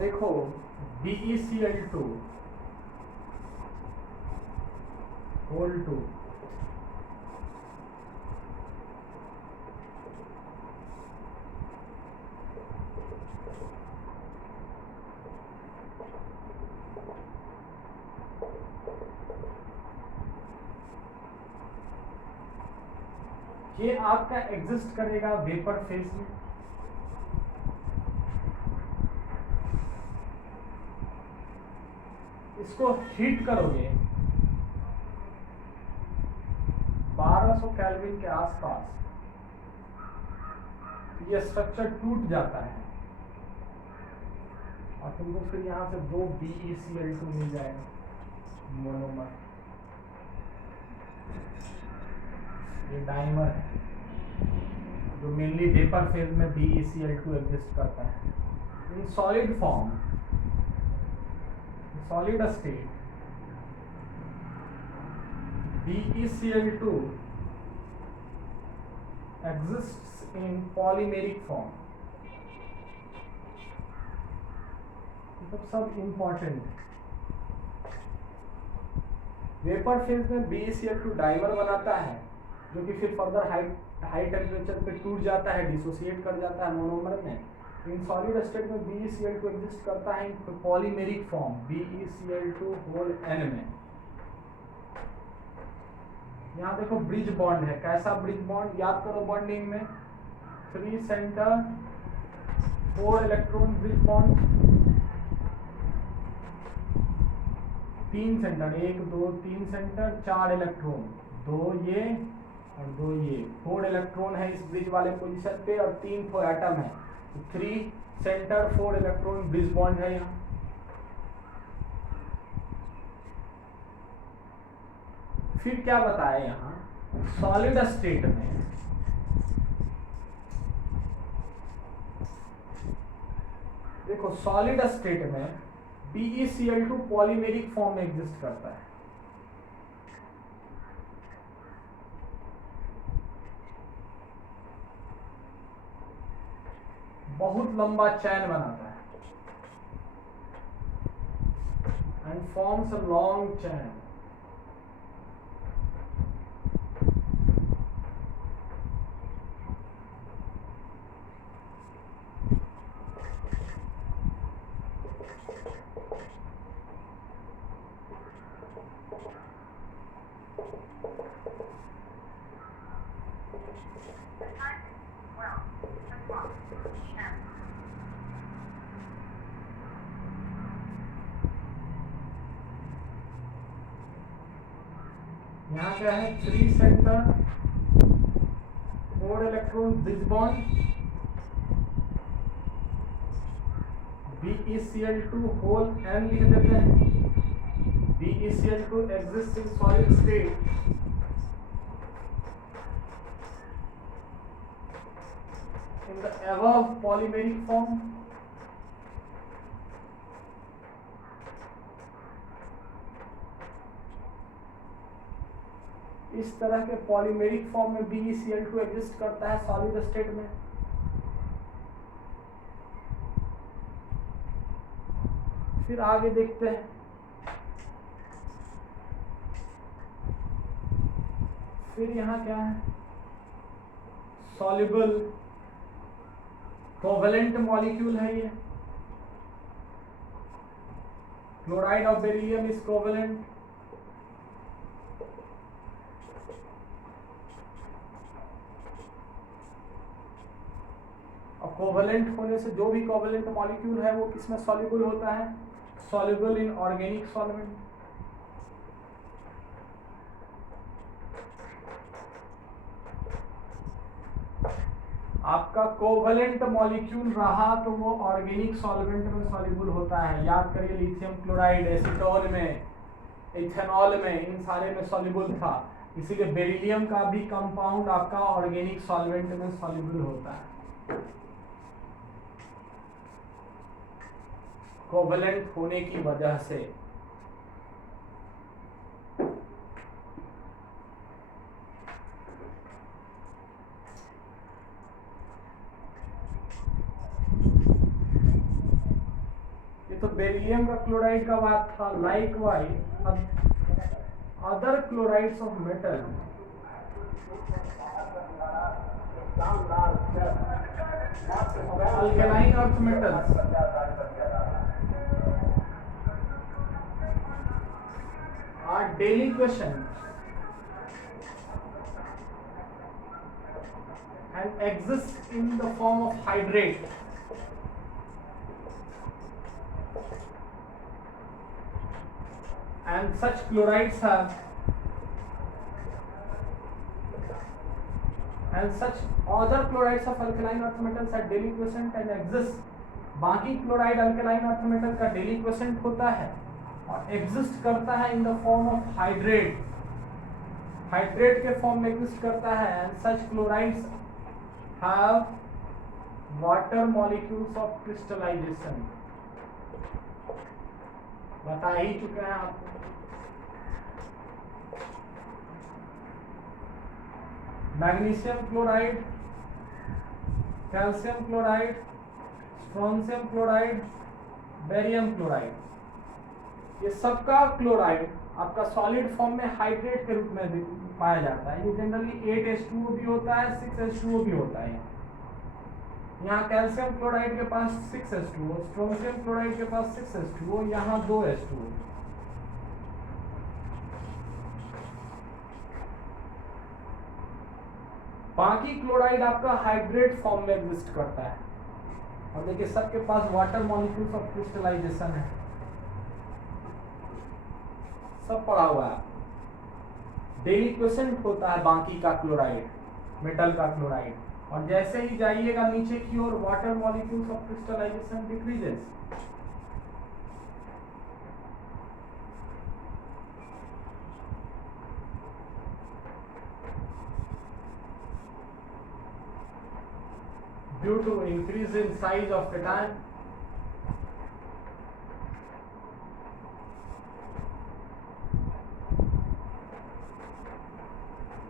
देखो BeCl2 whole 2 ये आपका एग्जिस्ट करेगा वेपर फेज में। इसको हीट करोगे 1200 केल्विन के आसपास, ये स्ट्रक्चर टूट जाता है और तुमको फिर यहाँ से 2 BeCl2 मिल जाएगा मोनोमर। ये डाइमर है जो मेनली वेपर फेज में BeCl2 एग्जिस्ट करता है। In solid form, solid state, BeCl2 exists in polymeric form। मतलब सब इम्पोर्टेंट। वेपर फेज में BeCl2 डाइमर बनाता है जो कि फिर फर्दर हाई टेम्परेचर पे टूट जाता है, डिसोसिएट कर जाता है मोनोमर में। इन सॉलिड स्टेट में BeCl2 एग्जिस्ट करता है in polymeric form BeCl2 whole N में। यहाँ देखो ब्रिज बॉन्ड है। कैसा ब्रिज बॉन्ड? याद करो बॉन्डिंग में 3 centre 4 electron bridge bond, 3 centre 1 2 3 centre 4 electron, 2 ये और 2 ये, 4 इलेक्ट्रॉन है इस ब्रिज वाले पोजीशन पे और 3 तो एटम है। 3 सेंटर 4 इलेक्ट्रॉन ब्रिज बॉन्ड है यहाँ। फिर क्या बताया यहाँ, सॉलिड स्टेट में देखो, सॉलिड स्टेट में BeCl2 पॉलीमेरिक फॉर्म में एग्जिस्ट करता है। बहुत लंबा चैन बनाता है and forms a long chain. यहाँ क्या है, 3 centre 4 electron bridge bond, BeCl2 whole N लिख देते हैं। BeCl2 exists in solid state in the above polymeric form। इस तरह के पॉलीमेरिक फॉर्म में BeCl2 एग्जिस्ट करता है सॉलिड स्टेट में। फिर आगे देखते हैं, फिर यहाँ क्या है, सॉल्युबल कोवेलेंट मॉलिक्यूल है ये। Chloride of beryllium is covalent. और कोवेलेंट होने से जो भी कोवेलेंट मॉलिक्यूल है वो किसमें सॉल्युबल होता है, सॉल्युबल इन ऑर्गेनिक सॉल्वेंट। आपका कोवेलेंट मॉलिक्यूल रहा तो वो ऑर्गेनिक सॉल्वेंट में सॉल्युबल होता है। याद करिए, लिथियम क्लोराइड एसीटोन में, इथेनॉल में, इन सारे में सॉल्युबल था। इसीलिए बेरिलियम का भी कंपाउंड आपका ऑर्गेनिक सॉल्वेंट में सॉल्युबल होता है कोवेलेंट होने की वजह से। एक तो बेरिलियम का क्लोराइड का बात था, likewise other chlorides of metal alkaline earth metals are daily question and exist in the form of hydrate. And such chlorides have and such other chlorides of alkaline earth metals are daily present and exist. बाकी chloride alkaline earth metal का deliquescent होता है और exist करता है in the form of hydrate, hydrate के form में exist करता है। And such chlorides have water molecules of crystallisation, बता ही चुके हैं आपको। Magnesium chloride, calcium chloride, strontium chloride, barium chloride, ये सबका क्लोराइड आपका सॉलिड फॉर्म में हाइड्रेट के रूप में पाया जाता है। ये जनरली 8H2O भी होता है, 6H2O भी होता है। यहाँ कैल्शियम क्लोराइड के पास 6H2O, स्ट्रोंशियम क्लोराइड के पास 6H2O, यहाँ 2H2O। बाकी क्लोराइड आपका हाइड्रेट फॉर्म में एग्जिस्ट करता है और देखिए सबके पास वाटर मॉलिक्यूल्स ऑफ क्रिस्टलाइजेशन है, सब पढ़ा हुआ है। डेली क्वेश्चन होता है बाकी का क्लोराइड, मेटल का क्लोराइड, और जैसे ही जाइएगा नीचे की ओर water molecules of crystallization decreases. Due to increase in size of cation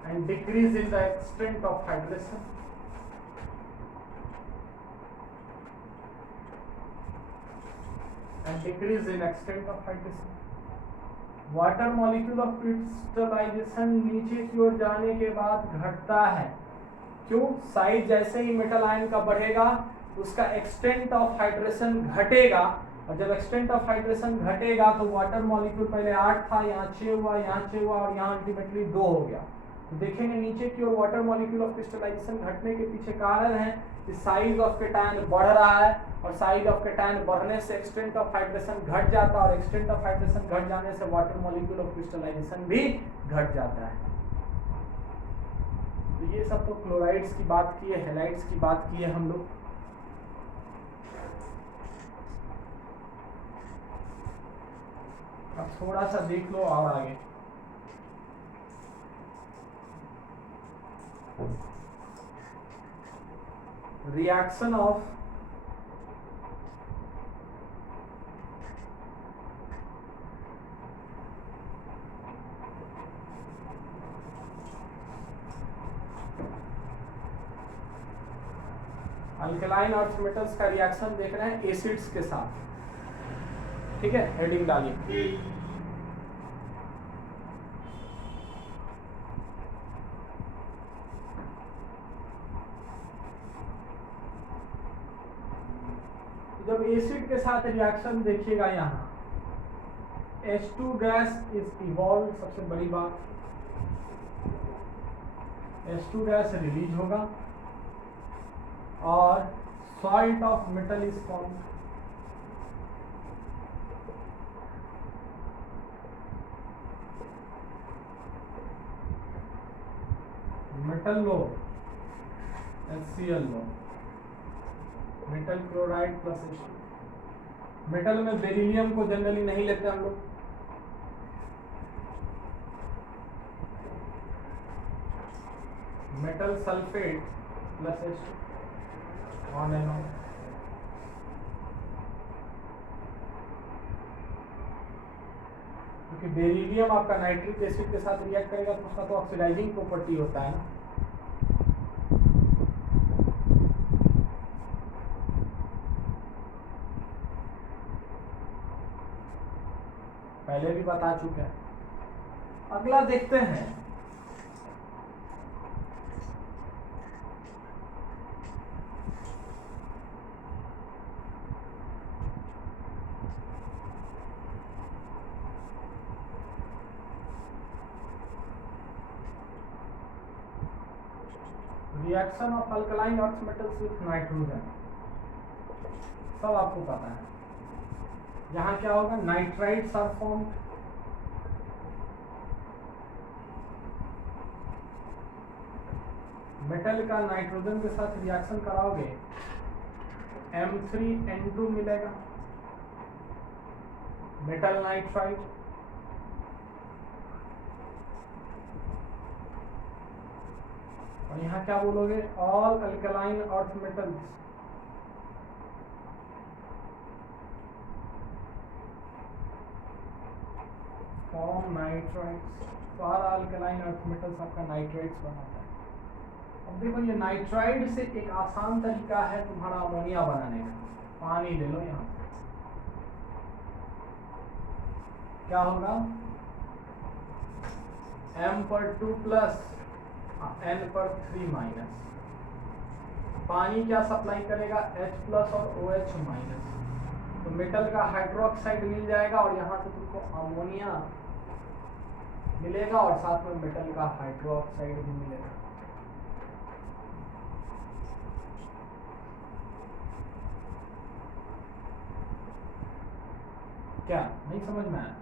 and decrease in the extent of hydration, water molecule of crystallisation नीचे की ओर जाने के बाद घटता है। क्यों? साइज जैसे ही मेटल आयन का बढ़ेगा उसका एक्सटेंट ऑफ हाइड्रेशन घटेगा, और जब एक्सटेंट ऑफ हाइड्रेशन घटेगा तो वाटर मॉलिक्यूल पहले 8 था, यहाँ 6 हुआ, यहाँ 6 हुआ और यहाँ अल्टीमेटली 2 हो गया। तो देखेंगे नीचे की ओर वाटर मॉलिक्यूल ऑफ क्रिस्टलाइजेशन घटने के पीछे कारण है कि साइज ऑफ केटायन बढ़ रहा है, और साइज ऑफ केटायन बढ़ने से एक्सटेंट ऑफ हाइड्रेशन घट जाता है, और एक्सटेंट ऑफ हाइड्रेशन घट जाने से वाटर मॉलिक्यूल ऑफ क्रिस्टलाइजेशन भी घट जाता है। तो ये सब तो क्लोराइड्स की बात की है, हैलाइड्स की बात की है हम लोग। अब थोड़ा सा देख लो और आगे। Reaction of alkaline earth metals का रिएक्शन देख रहे हैं एसिड्स के साथ, ठीक है, हेडिंग डालिए। जब एसिड के साथ रिएक्शन देखिएगा, यहाँ H2 गैस इज इवॉल्व, सबसे बड़ी बात H2 गैस रिलीज होगा और salt of metal is form. Metal low, HCl low, metal chloride plus H2। Metal में बेरिलियम को जनरली नहीं लेते हम लोग, metal sulphate plus H2 on and on. क्योंकि बेरिलियम आपका नाइट्रिक एसिड के साथ रिएक्ट करेगा तो उसका तो ऑक्सीडाइजिंग प्रॉपर्टी होता है ना। पहले भी बता चुके हैं। अगला देखते हैं, reaction of alkaline earth metals with nitrogen. सब आपको पता है। यहाँ क्या होगा, नाइट्राइड्स आर फॉर्म्ड, मेटल का नाइट्रोजन के साथ रिएक्शन कराओगे M3N2 मिलेगा, मेटल नाइट्राइड। और यहाँ क्या बोलोगे, all alkaline earth metals form nitrides. सारा अल्कलाइन अर्थ मेटल्स आपका नाइट्राइड्स बनाता है। अब देखो ये नाइट्राइड से एक आसान तरीका है तुम्हारा अमोनिया बनाने का। पानी ले लो यहाँ से, क्या होगा, M पर 2 प्लस N पर 3 माइनस। पानी क्या सप्लाई करेगा, H प्लस और OH माइनस। तो मेटल का हाइड्रोक्साइड मिल जाएगा और यहाँ से तुमको अमोनिया मिलेगा और साथ में मेटल का हाइड्रोक्साइड भी मिलेगा। क्या नहीं समझ में आया?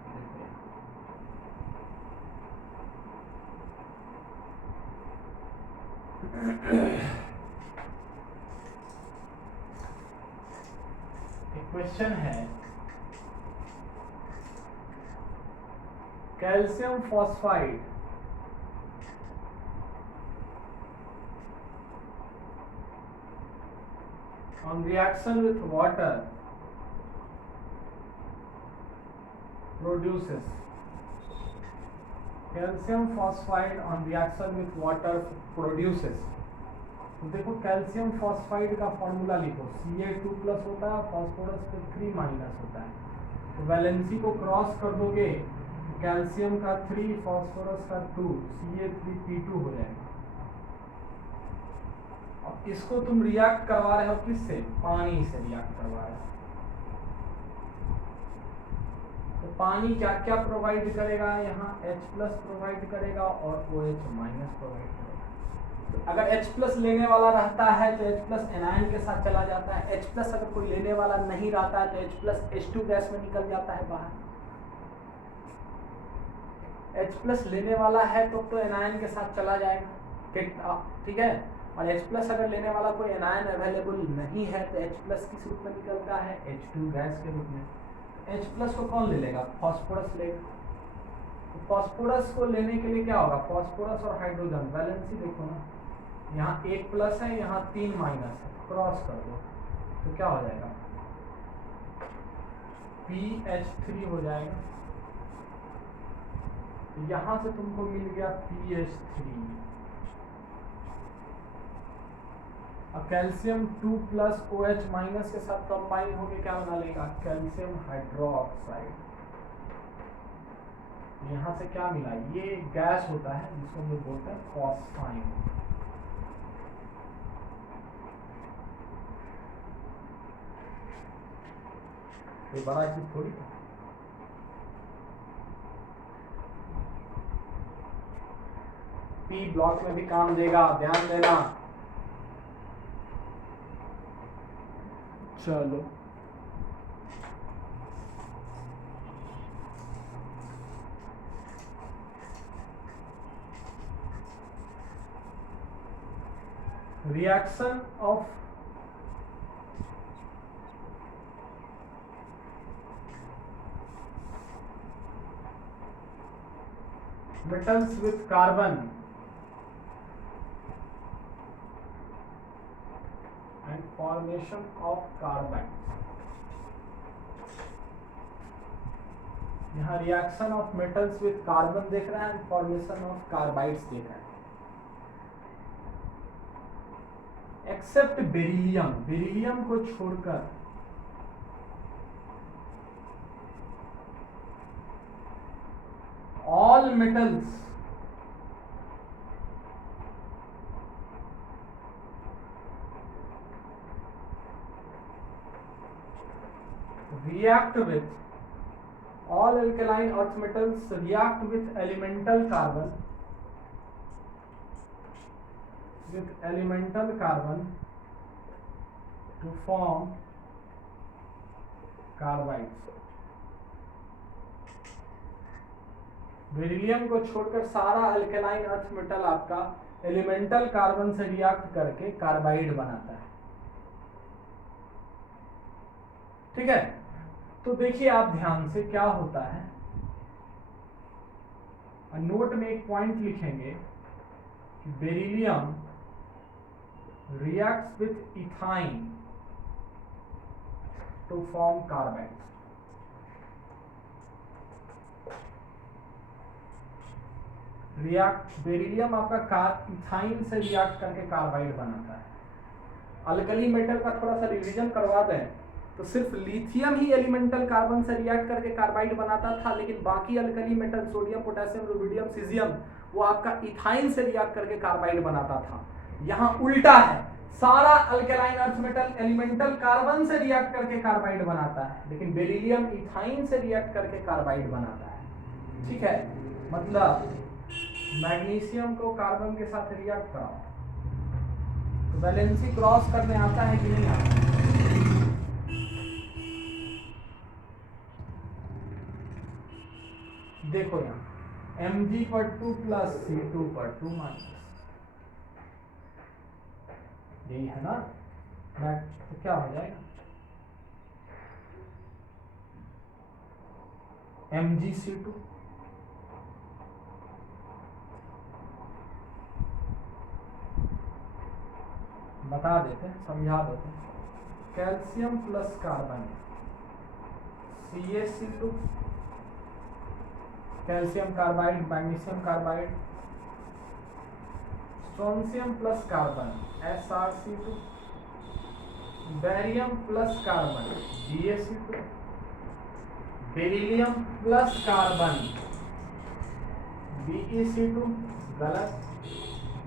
एक क्वेश्चन है, calcium phosphide on reaction with water produces, calcium phosphide on reaction with water produces। तो देखो कैल्शियम फॉस्फाइड का फॉर्मूला लिखो, Ca2 प्लस होता है, फास्फोरस पे 3 माइनस होता है। तो वैलेंसी को क्रॉस कर दोगे, कैल्शियम का 3, फास्फोरस का 2, Ca3P2 हो जाएगा। अब इसको तुम रिएक्ट करवा रहे हो किससे, पानी से रिएक्ट करवा रहे हो। तो पानी क्या क्या प्रोवाइड करेगा, यहाँ H प्लस प्रोवाइड करेगा और OH माइनस प्रोवाइड करेगा। तो अगर H प्लस लेने वाला रहता है तो H प्लस एनायन के साथ चला जाता है। H प्लस अगर कोई लेने वाला नहीं रहता है तो H प्लस H2 गैस में निकल जाता है बाहर। H प्लस लेने वाला है तो एनायन के साथ चला जाएगा, ठीक है। और H प्लस अगर लेने वाला कोई एनायन अवेलेबल नहीं है तो H प्लस किस रूप में निकलता है, H2 गैस के रूप में। H प्लस को कौन ले लेगा, फास्फोरस लेगा। तो फास्फोरस को लेने के लिए क्या होगा, फास्फोरस और हाइड्रोजन वैलेंसी देखो ना, यहाँ 1 प्लस है, यहाँ 3 माइनस है, क्रॉस कर दो तो क्या हो जाएगा, PH3 हो जाएगा। तो यहाँ से तुमको मिल गया PH3। अब कैल्शियम 2 प्लस OH माइनस के साथ कंबाइन होकर क्या बना लेगा, कैल्शियम हाइड्रोक्साइड। यहाँ से क्या मिला, ये गैस होता है जिसको हम लोग बोलते हैं फॉस्फाइन। ये बड़ा चीज थोड़ी है। P ब्लॉक में भी काम देगा, ध्यान देना। चलो reaction of metals with carbon and formation of carbide। यहाँ reaction of metals with carbon देख रहे हैं, फॉर्मेशन ऑफ कार्बाइड्स देख रहे हैं। एक्सेप्ट बेरिलियम, बेरिलियम को छोड़कर all metals react with all alkaline earth metals react with elemental carbon to form carbides. Beryllium को छोड़कर सारा अल्केलाइन अर्थ मेटल आपका एलिमेंटल कार्बन से रिएक्ट करके कार्बाइड बनाता है। ठीक है, तो देखिए आप ध्यान से क्या होता है। नोट में एक पॉइंट लिखेंगे कि beryllium reacts with ethyne to form carbide. Beryllium आपका इथाइन से रिएक्ट करके कार्बाइड बनाता है। अल्कली मेटल का थोड़ा सा रिवीजन करवा दें तो सिर्फ लिथियम ही एलिमेंटल कार्बन से रिएक्ट करके कार्बाइड बनाता था, लेकिन बाकी alkali metal sodium, potassium, rubidium, caesium वो आपका इथाइन से रिएक्ट करके कार्बाइड बनाता था। यहाँ उल्टा है, सारा alkaline earth metal elemental carbon से रिएक्ट करके कार्बाइड बनाता है, लेकिन बेरिलियम इथाइन से रिएक्ट करके कार्बाइड बनाता है। ठीक है, मतलब मैग्नीशियम को कार्बन के साथ रिएक्ट कराओ तो वैलेंसी क्रॉस करने आता है कि नहीं आता? देखो यहाँ Mg पर 2 प्लस C2 पर 2 माइनस, यही है ना। तो क्या हो जाएगा MgC2 बता देते हैं, समझा देते हैं। Calcium plus carbon CaC2, calcium carbide, magnesium carbide, strontium plus carbon SrC2, barium plus carbon BaC2, beryllium plus carbon BeC2, गलत,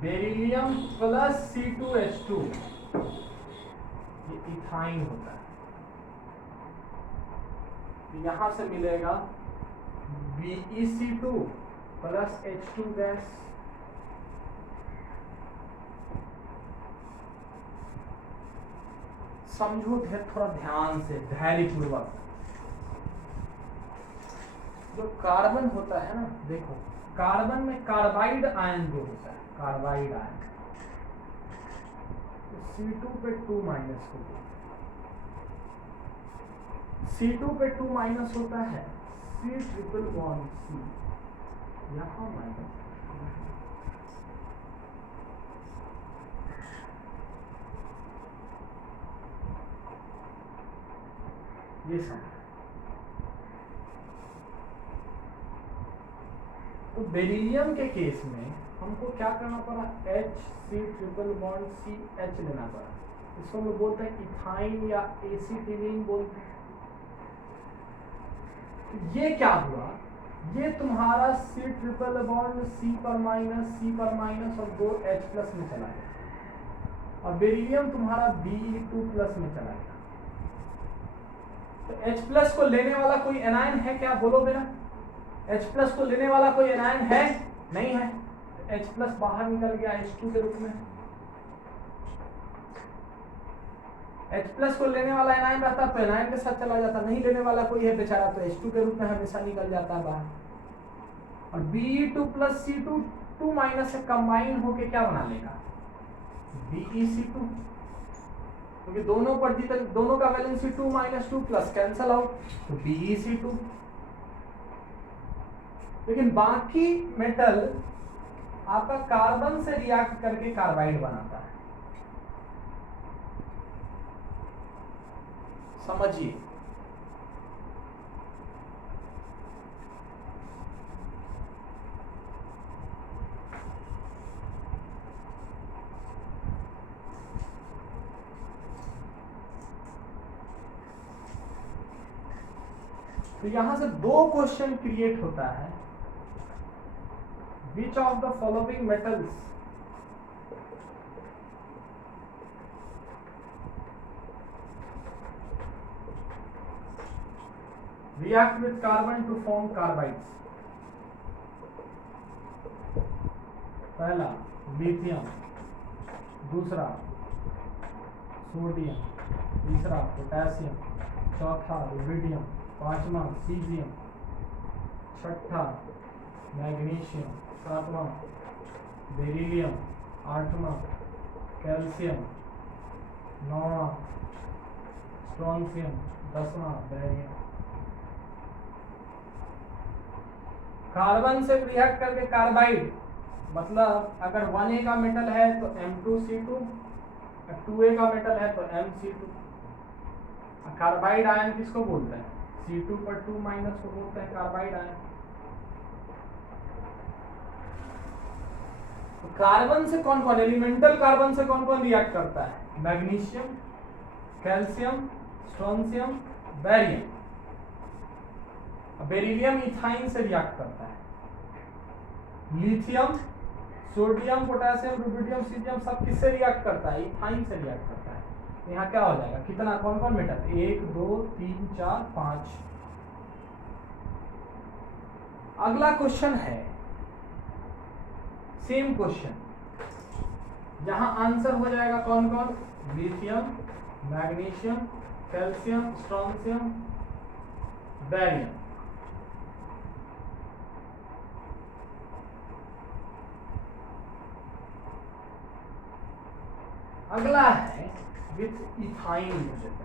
बेरिलियम प्लस C2H2 ये इथाइन होता है। यहां से मिलेगा BeC2 प्लस H2 गैस, समझो थोड़ा ध्यान से, धैर्यपूर्वक। जो कार्बन होता है ना, देखो कार्बन में कार्बाइड आयन जो होता है, कार्बाइड आयन तो C2 पे 2 माइनस हो गया, C2 पे 2 माइनस होता है, C ट्रिपल बॉन्ड C यहाँ माइनस, ये समझ। तो बेरिलियम के केस में हमको क्या करना पड़ा, HC ट्रिपल बॉन्ड CH लेना पड़ा। इसको हम लोग बोलते हैं इथाइन या एसिटिलीन बोलते हैं। ये क्या हुआ, ये तुम्हारा C ट्रिपल बॉन्ड C पर माइनस और 2 H प्लस में चला गया, और बेरिलियम तुम्हारा Be2 प्लस में चला गया। तो H प्लस को लेने वाला कोई एनायन है क्या, बोलो बेटा? H प्लस को लेने वाला कोई एनायन है? नहीं है। तो H प्लस बाहर निकल गया H2 के रूप में। H प्लस को लेने वाला एनायन रहता तो एनायन के साथ चला जाता, नहीं लेने वाला कोई है बेचारा तो H2 के रूप में हमेशा निकल जाता है बाहर। और Be2 प्लस C2 2 माइनस से कंबाइन होके क्या बना लेगा, BeC2, क्योंकि दोनों पर दोनों का valency 2 minus 2 plus cancel out, तो BeC2। लेकिन बाकी मेटल आपका कार्बन से रिएक्ट करके कार्बाइड बनाता है, समझिए। तो यहां से 2 क्वेश्चन क्रिएट होता है Which of the following metals react with carbon to form carbides? पहला लिथियम, दूसरा सोडियम, तीसरा पोटेशियम, चौथा रुबिडियम, पांचवा सीजियम, छठा मैग्नीशियम, सातवां बेरिलियम, आठवां कैल्शियम, नौवां स्ट्रोंशियम, दसवां बेरियम। कार्बन से रिएक्ट करके कार्बाइड, मतलब अगर 1A का मेटल है तो M2C2, 2A का मेटल है तो MC2। कार्बाइड आयन किसको बोलते हैं? C2 पर 2 माइनस को बोलते हैं कार्बाइड आयन। तो कार्बन से कौन कौन, एलिमेंटल कार्बन से कौन कौन रिएक्ट करता है? Magnesium, calcium, strontium, barium. Beryllium ethyne से रिएक्ट करता है। Lithium, sodium, potassium, rubidium, caesium सब किससे रिएक्ट करता है? इथाइन से रिएक्ट करता है। तो यहाँ क्या हो जाएगा? कितना, कौन कौन मेटल? 1 2 3 4 5। अगला क्वेश्चन है सेम क्वेश्चन, जहां आंसर हो जाएगा कौन कौन? Lithium, magnesium, calcium, strontium, barium. अगला है विथ इथाइन रिलेटेड।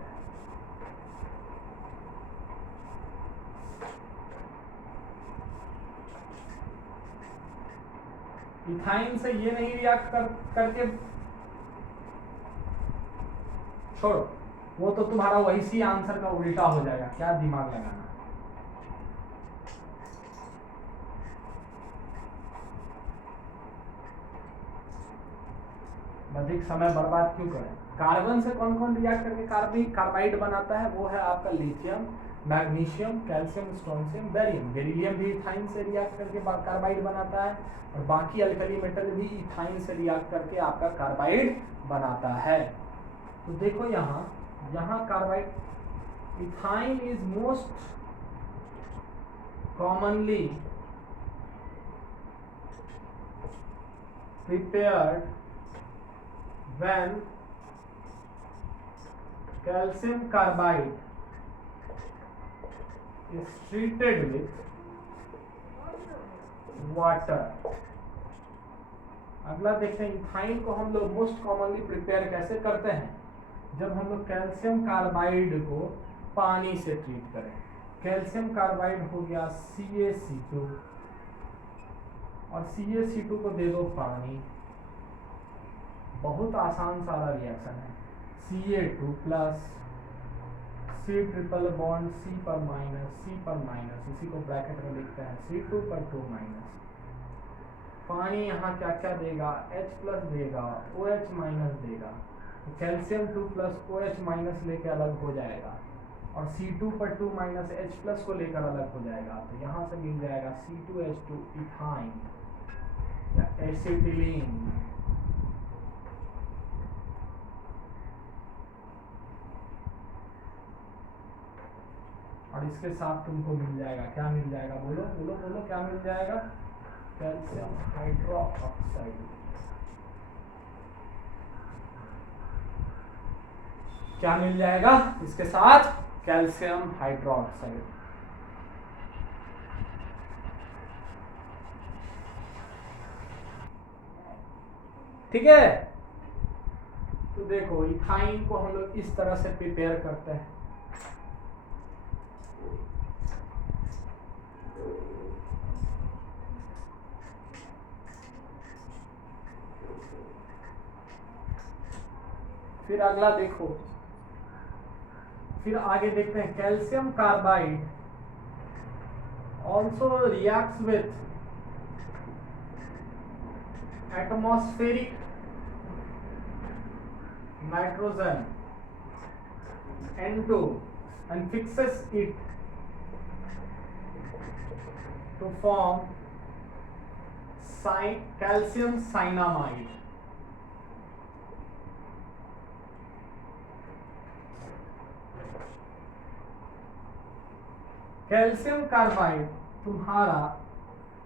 इथाइन से ये नहीं रिएक्ट करके छोड़ो, वो तो तुम्हारा वैसी आंसर का उल्टा हो जाएगा, क्या दिमाग लगाना। अधिक समय बर्बाद क्यों करें? कार्बन से कौन कौन रिएक्ट करके कार्बाइड बनाता है? वो है आपका lithium, magnesium, calcium, strontium, barium. Beryllium भी इथाइन से रिएक्ट करके कार्बाइड बनाता है, और बाकी अल्कली मेटल भी इथाइन से रिएक्ट करके आपका कार्बाइड बनाता है। तो देखो यहाँ carbide, ethyne is most commonly prepared when calcium carbide is treated with water। अगला देखते हैं, इथाइन को हम लोग मोस्ट कॉमनली प्रिपेयर कैसे करते हैं? जब हम लोग कैल्शियम कार्बाइड को पानी से ट्रीट करें। कैल्शियम कार्बाइड हो गया CaC2, और CaC2 को दे दो पानी। बहुत आसान सारा रिएक्शन है। Ca2 plus C triple bond C पर माइनस, इसी को ब्रैकेट में लिखते हैं, C2 पर 2 माइनस। पानी यहाँ क्या क्या देगा? H प्लस देगा, OH माइनस देगा। तो कैल्शियम 2 प्लस OH माइनस लेके अलग हो जाएगा, और C2 पर 2 माइनस H प्लस को लेकर अलग हो जाएगा। तो यहाँ से मिल जाएगा C2H2 इथाइन या एसिटिलीन। और इसके साथ तुमको मिल जाएगा, क्या मिल जाएगा? बोलो बोलो बोलो, क्या मिल जाएगा? Calcium hydroxide. क्या मिल जाएगा इसके साथ? Calcium hydroxide. ठीक है, तो देखो इथाइन को हम लोग इस तरह से प्रिपेयर करते हैं। फिर अगला देखो, फिर आगे देखते हैं, calcium carbide also reacts with atmospheric nitrogen N2 and fixes it to form calcium cyanamide. Calcium carbide तुम्हारा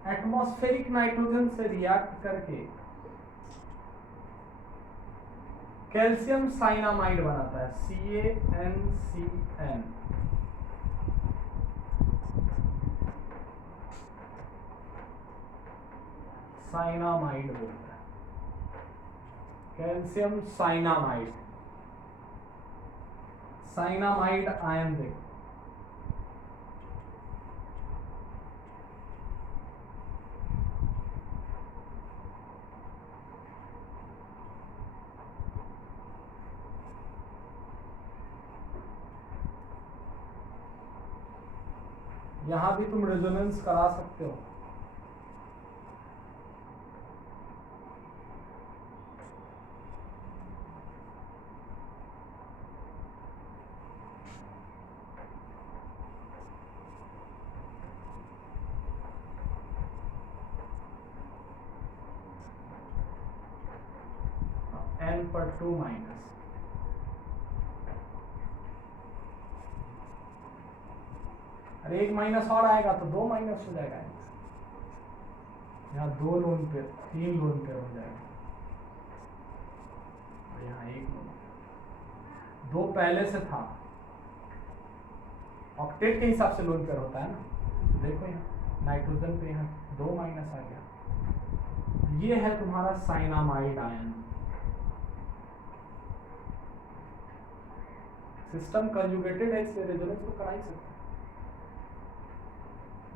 एटमॉस्फेरिक नाइट्रोजन से रिएक्ट करके कैल्शियम साइनामाइड बनाता है, CaNCN। साइनामाइड बोलता है, कैल्शियम साइनामाइड। साइनामाइड आयन देखो, यहां भी तुम रेजोनेंस करा सकते हो। N पर 2 माइनस, अरे एक माइनस और आएगा तो 2 माइनस हो जाएगा, यहाँ 2 लोन पे 3 लोन पे हो जाएगा, और यहाँ 1 लोन पे। 2 पहले से था, ऑक्टेट के हिसाब से लोन पेयर होता है ना। देखो यहाँ नाइट्रोजन पे यहाँ 2 माइनस आ गया। ये है तुम्हारा साइनामाइड आयन। सिस्टम कंजुगेटेड है, इसलिए रेजोनेंस तो करा ही सकते हैं।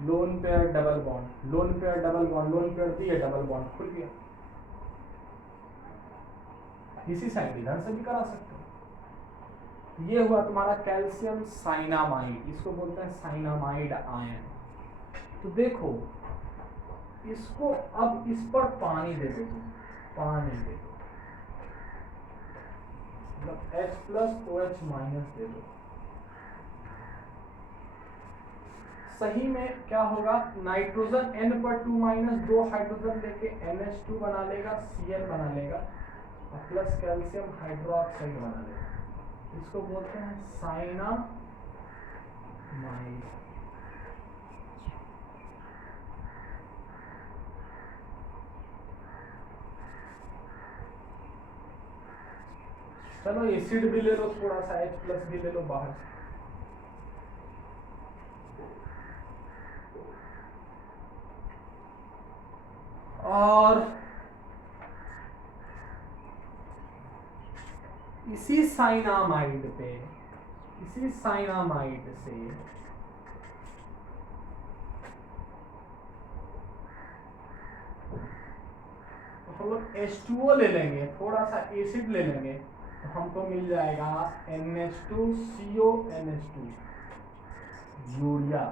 Lone pair double bond, lone pair double bond, lone pair दिए डबल बॉन्ड खुल गया। इसी साइड इधर से भी करा सकते हो। ये हुआ तुम्हारा कैल्शियम साइनामाइड, इसको बोलते हैं साइनामाइड आयन। तो देखो इसको, अब इस पर पानी दे दो, पानी दे दो, मतलब H+OH- दे दो। सही में क्या होगा, नाइट्रोजन N पर 2 माइनस, 2 हाइड्रोजन लेके NH2 बना लेगा, Cl बना लेगा, और प्लस कैल्शियम हाइड्रोक्साइड बना लेगा। इसको बोलते हैं साइनामाइड। चलो एसिड भी ले लो, थोड़ा सा H+ भी ले लो बाहर से। और इसी साइनामाइड पे, इसी साइनामाइड से हम लोग H2O ले लेंगे, थोड़ा सा एसिड ले लेंगे, तो हमको मिल जाएगा NH2CO NH2 यूरिया।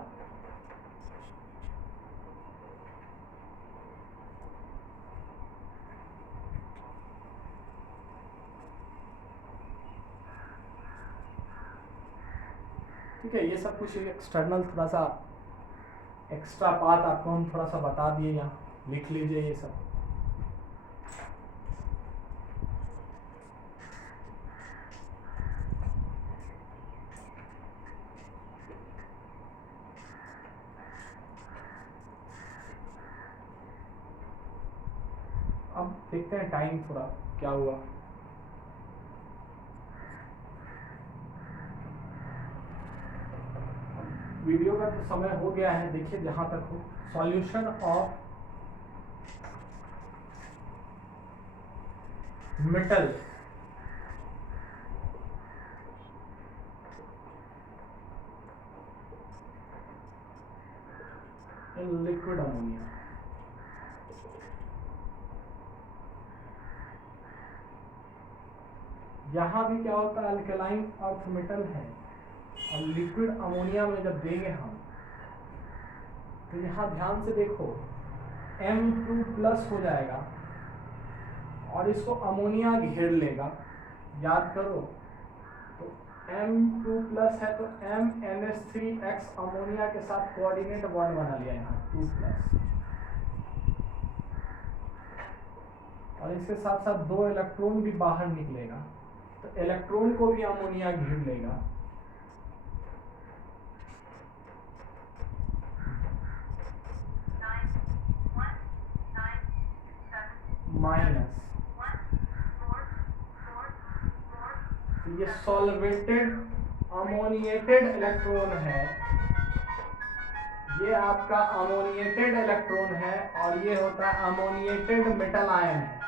ठीक है, ये सब कुछ एक्सटर्नल थोड़ा सा एक्स्ट्रा बात आपको हम थोड़ा सा बता दिए, यहाँ लिख लीजिए ये सब। अब देखते हैं टाइम थोड़ा क्या हुआ। वीडियो का तो समय हो गया है, देखिए जहां तक हो। Solution of metal in liquid ammonia. यहां भी क्या होता है, अल्कलाइन अर्थ मेटल है, और लिक्विड अमोनिया में जब देंगे हम, तो यहाँ ध्यान से देखो M2+ हो जाएगा और इसको अमोनिया घेर लेगा। याद करो, तो M2+ है तो MNH3X अमोनिया के साथ कोऑर्डिनेट बॉन्ड बना लिया यहाँ 2+। इसके साथ साथ 2 इलेक्ट्रॉन भी बाहर निकलेगा, तो इलेक्ट्रॉन को भी अमोनिया घेर लेगा। माइनस, तो ये सॉल्वेटेड अमोनिएटेड इलेक्ट्रॉन है, ये आपका अमोनिएटेड इलेक्ट्रॉन है, और ये होता है अमोनिएटेड मेटल आयन है।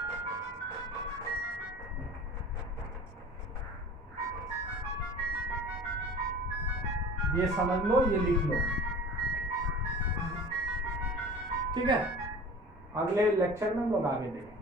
ये समझ लो, ये लिख लो, ठीक है। अगले लेक्चर में हम लोग आगे देखेंगे।